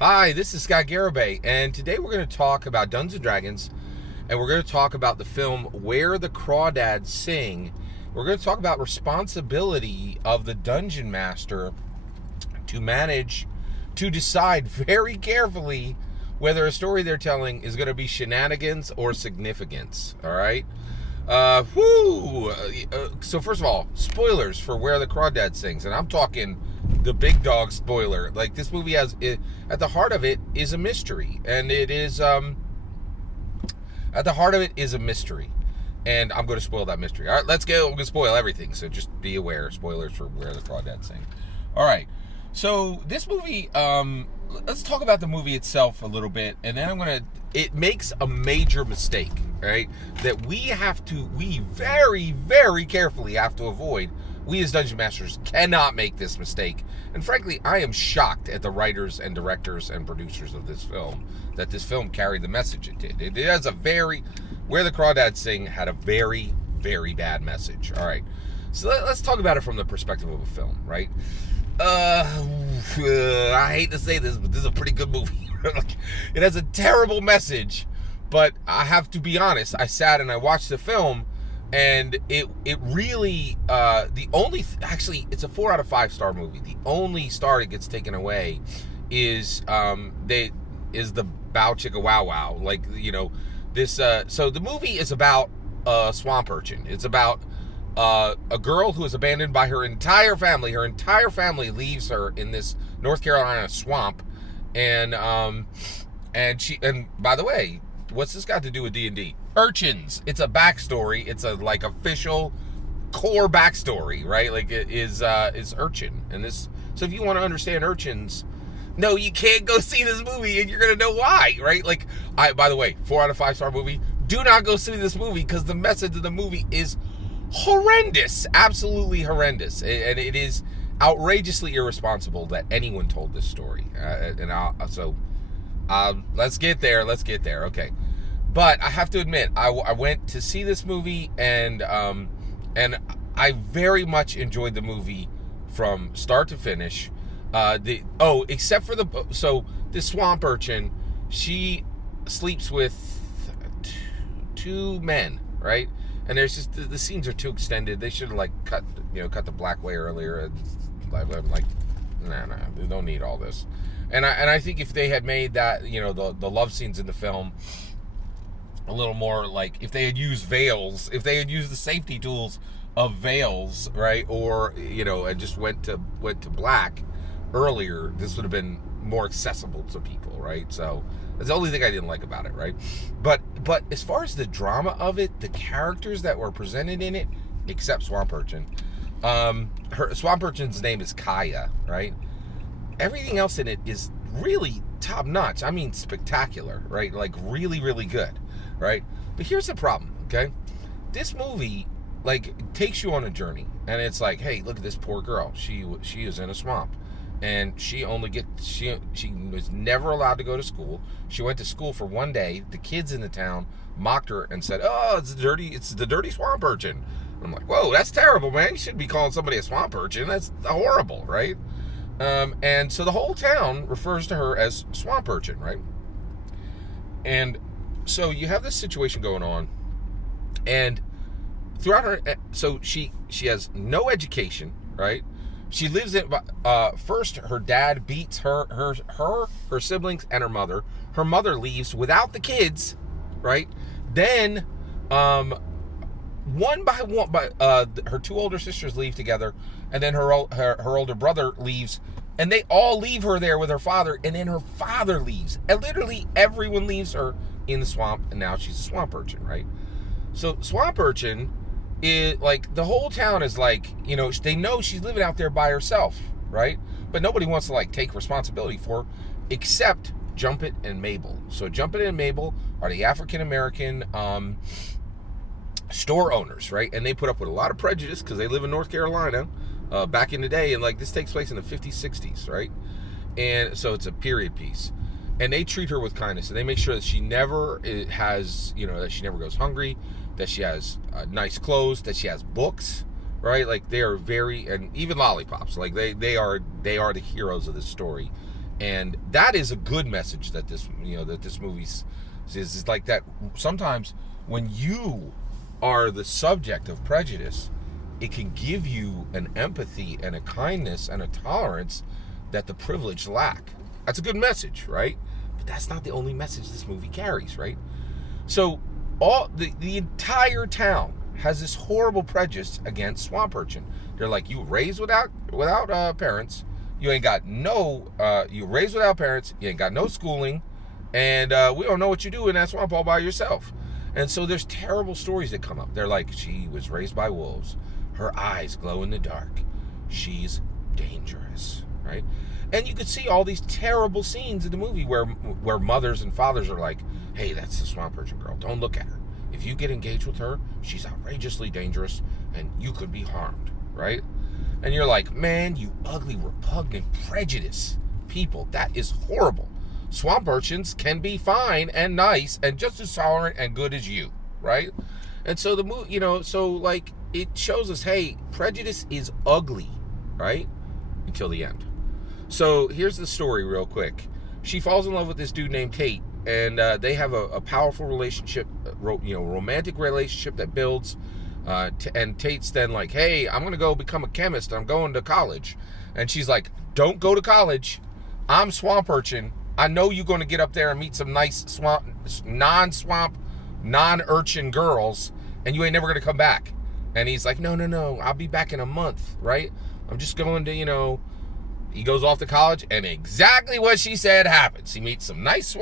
Hi, this is Scott Garibay, and today we're going to talk about Dungeons and Dragons, and we're going to talk about the film Where the Crawdads Sing. We're going to talk about responsibility of the dungeon master to manage, to decide very carefully whether a story they're telling is going to be shenanigans or significance. All right. So first of all, spoilers for Where the Crawdad Sings, and I'm talking the big dog spoiler. Like, this movie has at the heart of it is a mystery, and it is at the heart of it is a mystery, and I'm going to spoil that mystery. All right, let's go. I'm going to spoil everything, so just be aware. Spoilers for Where the Crawdads Sing. All right. So this movie, let's talk about the movie itself a little bit, and then it makes a major mistake, right? That we very, very carefully have to avoid. We as Dungeon Masters cannot make this mistake. And frankly, I am shocked at the writers and directors and producers of this film, that this film carried the message it did. It has Where the Crawdads Sing had a very, very bad message. All right. So let's talk about it from the perspective of a film, right? I hate to say this, but this is a pretty good movie. It has a terrible message, but I have to be honest. I sat and I watched the film, and it really actually it's a 4 out of 5 star movie. The only star that gets taken away is the bow chicka wow wow. Like, this. So the movie is about a swamp urchin. It's about a girl who is abandoned by her entire family. Her entire family leaves her in this North Carolina swamp, and by the way, what's this got to do with D&D? Urchins. It's a backstory. It's a official core backstory, right? Like, it is Urchin, and this. So if you want to understand urchins, no, you can't go see this movie, and you're gonna know why, right? Like, by the way, 4 out of 5 star movie. Do not go see this movie, because the message of the movie is horrendous, absolutely horrendous, and it is outrageously irresponsible that anyone told this story. Let's get there. Okay, but I have to admit, I went to see this movie, and I very much enjoyed the movie from start to finish. Except for this swamp urchin, she sleeps with two men, right? And there's just the scenes are too extended. They should have cut the black way earlier. Nah, they don't need all this. And I think if they had made that, the love scenes in the film a little more, if they had used veils, if they had used the safety tools of veils, right, or and just went to black earlier, this would have been more accessible to people, right? So that's the only thing I didn't like about it, right? But as far as the drama of it, the characters that were presented in it, except Swamp Urchin, Swamp Urchin's name is Kaya, right? Everything else in it is really top notch. I mean, spectacular, right? Like, really, really good, right? But here's the problem, okay? This movie takes you on a journey, and it's like, hey, look at this poor girl. She is in a swamp, and she was never allowed to go to school. She went to school for one day. The kids in the town mocked her and said, "Oh, it's the dirty swamp urchin." I'm like, whoa, that's terrible, man. You shouldn't be calling somebody a swamp urchin. That's horrible, right? And so the whole town refers to her as swamp urchin, right? And so you have this situation going on, and throughout her, so she has no education, right? She lives in, first her dad beats her siblings and her mother. Her mother leaves without the kids, right? Then, one by one, her 2 older sisters leave together, and then her older brother leaves, and they all leave her there with her father, and then her father leaves, and literally everyone leaves her in the swamp, and now she's a swamp urchin, right? So swamp urchin, the whole town is they know she's living out there by herself, right? But nobody wants to take responsibility for her, except Jumpet and Mabel. So Jumpet and Mabel are the African American store owners, right? And they put up with a lot of prejudice because they live in North Carolina back in the day, and this takes place in the 50s, 60s, right? And so it's a period piece. And they treat her with kindness, and they make sure that she never has, that she never goes hungry, that she has nice clothes, that she has books, right? They are very, and even lollipops, they are the heroes of this story. And that is a good message that this movie is like that. Sometimes when you are the subject of prejudice, it can give you an empathy and a kindness and a tolerance that the privileged lack. That's a good message, right? But that's not the only message this movie carries, right? So all the entire town has this horrible prejudice against swamp urchin. They're like, you raised without parents, you ain't got no you raised without parents, you ain't got no schooling, and we don't know what you do in that swamp all by yourself. And so there's terrible stories that come up. They're like, she was raised by wolves, her eyes glow in the dark, she's dangerous, right? And you could see all these terrible scenes in the movie where mothers and fathers are like, hey, that's the swamp urchin girl, don't look at her. If you get engaged with her, she's outrageously dangerous and you could be harmed, right? And you're like, man, you ugly, repugnant, prejudice people. That is horrible. Swamp urchins can be fine and nice and just as tolerant and good as you, right? And so the movie, so like it shows us, hey, prejudice is ugly, right? Until the end. So here's the story real quick. She falls in love with this dude named Tate, and they have a powerful relationship, romantic relationship that builds. And Tate's then like, hey, I'm going to go become a chemist. I'm going to college. And she's like, don't go to college. I'm swamp urchin. I know you're going to get up there and meet some nice non-swamp, non-urchin girls, and you ain't never going to come back. And he's like, no, I'll be back in a month, right? I'm just going to, he goes off to college, and exactly what she said happens. He meets some nice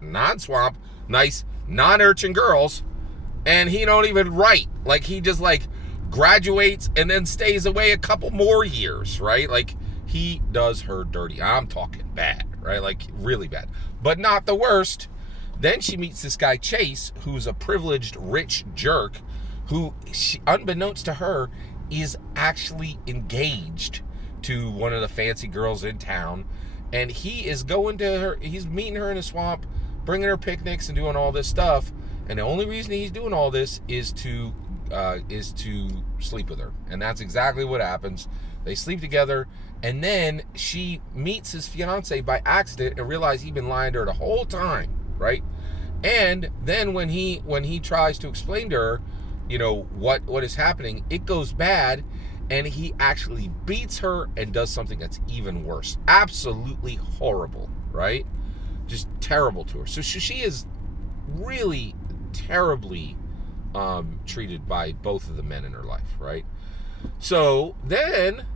non-swamp, nice non-urchin girls, and he don't even write. Like, he just, graduates and then stays away a couple more years, right? Like, he does her dirty. I'm talking bad, right? Like, really bad. But not the worst. Then she meets this guy, Chase, who's a privileged, rich jerk, who, unbeknownst to her, is actually engaged to one of the fancy girls in town. And he is going to her, he's meeting her in the swamp, bringing her picnics and doing all this stuff. And the only reason he's doing all this is to sleep with her. And that's exactly what happens. They sleep together, and then she meets his fiance by accident and realizes he's been lying to her the whole time, right? And then when he tries to explain to her, what is happening, it goes bad, and he actually beats her and does something that's even worse. Absolutely horrible, right? Just terrible to her. So she is really terribly treated by both of the men in her life, right? So then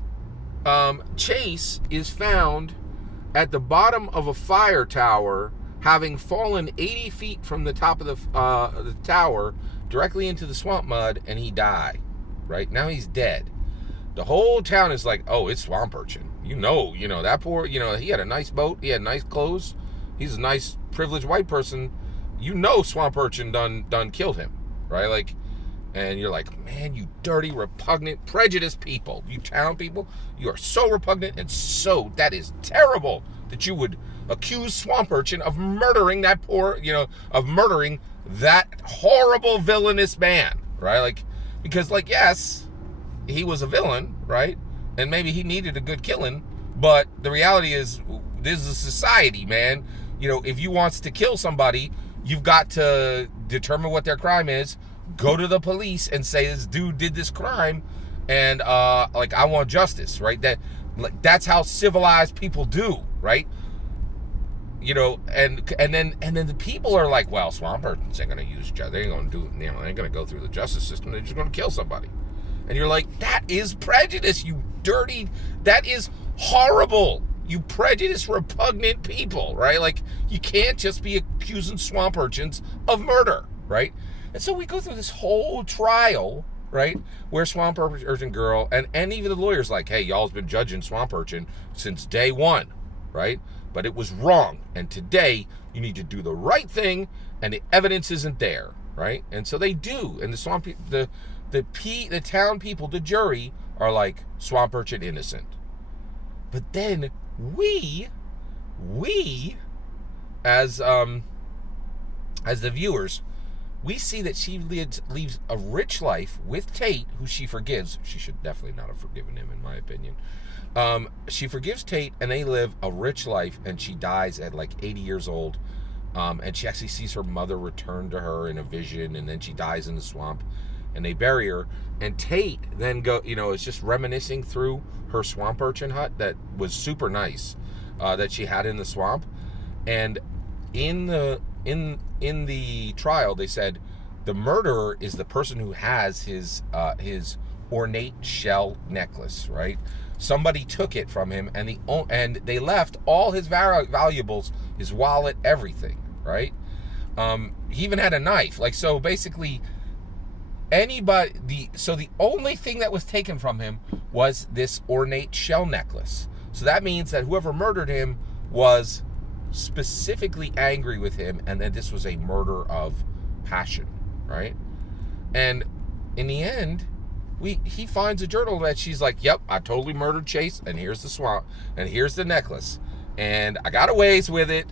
Chase is found at the bottom of a fire tower, having fallen 80 feet from the top of the tower directly into the swamp mud, and he died, right? Now he's dead. The whole town is like, oh, it's swamp urchin. That poor, he had a nice boat, he had nice clothes, he's a nice privileged white person. Swamp urchin done killed him, right? Like, and you're like, man, you dirty, repugnant, prejudiced people, you town people, you are so repugnant, and so that is terrible that you would accuse swamp urchin of murdering that of murdering that horrible villainous man, right? Like, because yes, he was a villain, right? And maybe he needed a good killing, but the reality is, this is a society, man. If you wants to kill somebody, you've got to determine what their crime is, go to the police and say, this dude did this crime, and I want justice, right? That's how civilized people do, right? And then the people are like, well, swamp urchins ain't gonna use justice. They ain't gonna do, they ain't gonna go through the justice system. They're just gonna kill somebody. And you're like, that is prejudice, you dirty, that is horrible. You prejudiced, repugnant people, right? Like, you can't just be accusing swamp urchins of murder, right? And so we go through this whole trial, right, where swamp urchin girl, and even the lawyer's like, hey, y'all's been judging swamp urchin since day one, right? But it was wrong, and today you need to do the right thing, and the evidence isn't there, right? And so they do, and the town people, the jury, are like, swamp urchin innocent. But then we as the viewers, we see that she leaves a rich life with Tate, who she forgives. She should definitely not have forgiven him, in my opinion. She forgives Tate, and they live a rich life, and she dies at like 80 years old. And she actually sees her mother return to her in a vision, and then she dies in the swamp, and they bury her. And Tate then is just reminiscing through her swamp urchin hut that was super nice, that she had in the swamp. And in the trial, they said the murderer is the person who has his ornate shell necklace, right? Somebody took it from him, and they left all his valuables, his wallet, everything, right? He even had a knife. Like, so basically, the only thing that was taken from him was this ornate shell necklace. So that means that whoever murdered him was specifically angry with him, and that this was a murder of passion, right? And in the end, he finds a journal that she's like, yep, I totally murdered Chase, and here's the swamp, and here's the necklace, and I got away with it.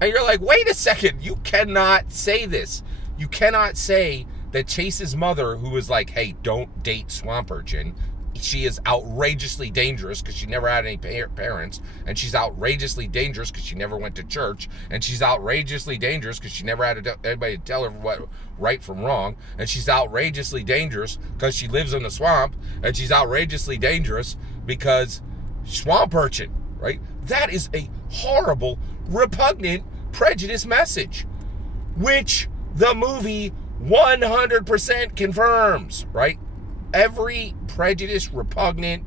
And you're like, wait a second, you cannot say this. You cannot say that Chase's mother, who was like, hey, don't date Swamp Urchin, she is outrageously dangerous because she never had any parents, and she's outrageously dangerous because she never went to church, and she's outrageously dangerous because she never had anybody to tell her what right from wrong, and she's outrageously dangerous because she lives in the swamp, and she's outrageously dangerous because Swamp Urchin, right? That is a horrible, repugnant, prejudiced message, which the movie 100% confirms, right? Every prejudiced, repugnant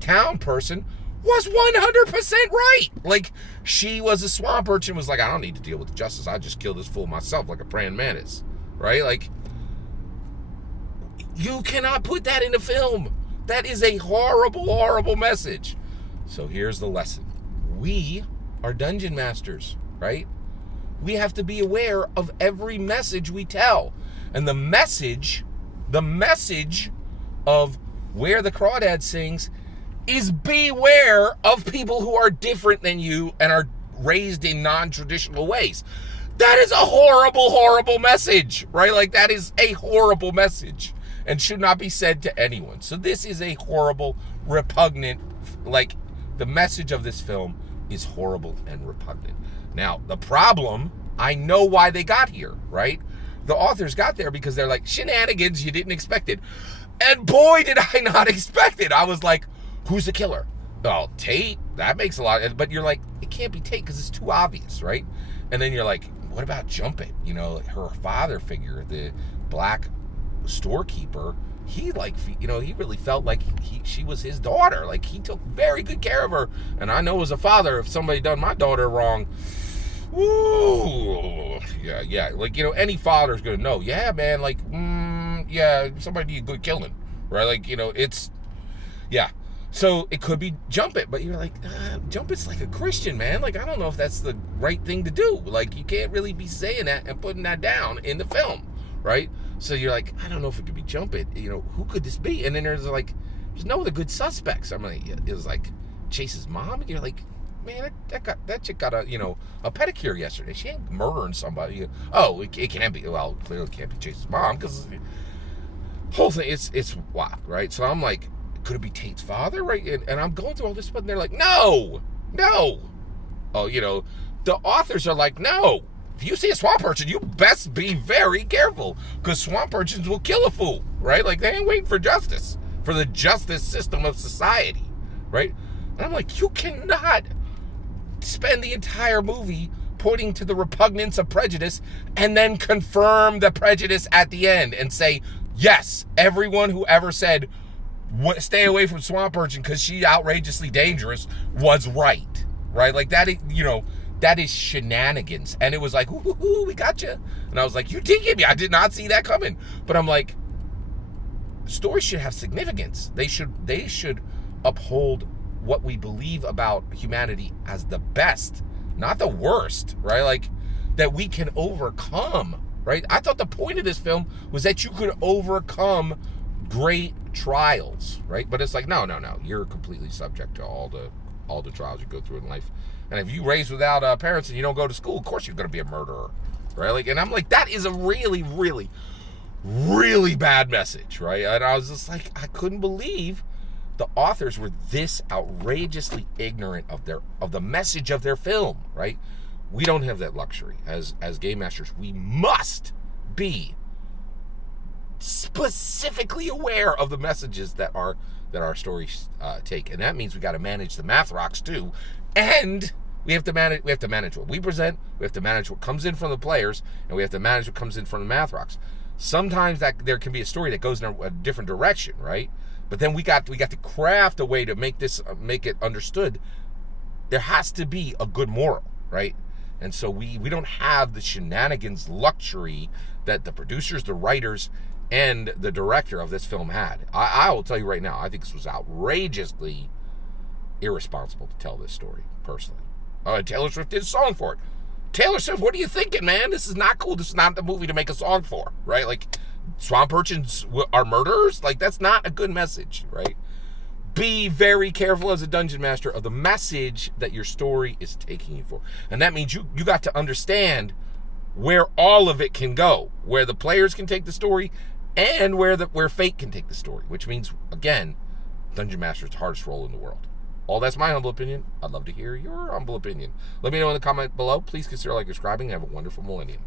town person was 100% right. Like, she was a swamp urchin, was like, I don't need to deal with justice. I'll just kill this fool myself like a praying mantis, right? Like, you cannot put that in a film. That is a horrible, horrible message. So here's the lesson. We are dungeon masters, right? We have to be aware of every message we tell. And the message of Where the Crawdad Sings is beware of people who are different than you and are raised in non-traditional ways. That is a horrible, horrible message, right? Like, that is a horrible message and should not be said to anyone. So this is a horrible, repugnant, like, the message of this film is horrible and repugnant. Now, the problem, I know why they got here, right? The authors got there because they're like, shenanigans, you didn't expect it. And boy, did I not expect it. I was like, who's the killer? Oh, Tate, that makes a lot of, but you're like, it can't be Tate because it's too obvious, right? And then you're like, what about Jump It? You know, her father figure, the black storekeeper, he like, you know, he really felt like she was his daughter. Like, he took very good care of her. And I know as a father, if somebody done my daughter wrong, ooh, yeah. Like, you know, any father's gonna know, yeah, man, like, yeah, somebody did good killing, right? Like, you know, it's, yeah. So it could be Jump It, but you're like, Jump It's like a Christian, man. Like, I don't know if that's the right thing to do. Like, you can't really be saying that and putting that down in the film, right? So you're like, I don't know if it could be Jump It. You know, who could this be? And then there's no other good suspects. I'm like, it was like Chase's mom. And you're like, man, that chick got a pedicure yesterday. She ain't murdering somebody. Oh, it can't be. Well, clearly it can't be Chase's mom because the whole thing it's wild, right? So I'm like, could it be Tate's father, right? And I'm going through all this, but they're like, no. Oh, you know, the authors are like, no. If you see a swamp urchin, you best be very careful because swamp urchins will kill a fool, right? Like, they ain't waiting for justice, for the justice system of society, right? And I'm like, you cannot spend the entire movie pointing to the repugnance of prejudice and then confirm the prejudice at the end and say, yes, everyone who ever said stay away from swamp urchin because she's outrageously dangerous was right? Like, that is, you know, that is shenanigans. And it was like, ooh, we got you. And I was like, you did get me. I did not see that coming. But I'm like, stories should have significance. They should uphold what we believe about humanity as the best, not the worst, right? Like, that we can overcome, right? I thought the point of this film was that you could overcome great trials, right? But it's like, no, you're completely subject to all the trials you go through in life. And if you raised without parents and you don't go to school, of course you're going to be a murderer. right? Like, and I'm like, that is a really, really, really bad message, right? And I was just like, I couldn't believe the authors were this outrageously ignorant of the message of their film, right? We don't have that luxury as game masters. We must be specifically aware of the messages that our stories take, and that means we got to manage the math rocks too, and we have to manage what we present. We have to manage what comes in from the players, and we have to manage what comes in from the math rocks. Sometimes that there can be a story that goes in a different direction, right? But then we got to craft a way to make it understood. There has to be a good moral, right? And so we don't have the shenanigans luxury that the producers, the writers, and the director of this film had. I will tell you right now, I think this was outrageously irresponsible to tell this story, personally. Taylor Swift did a song for it. Taylor Swift, what are you thinking, man? This is not cool. This is not the movie to make a song for, right? Like, swamp urchins are murderers? Like, that's not a good message, right? Be very careful as a dungeon master of the message that your story is taking you for. And that means you got to understand where all of it can go, where the players can take the story and where fate can take the story, which means, again, dungeon master is the hardest role in the world. All that's my humble opinion. I'd love to hear your humble opinion. Let me know in the comment below. Please consider subscribing. Have a wonderful millennium.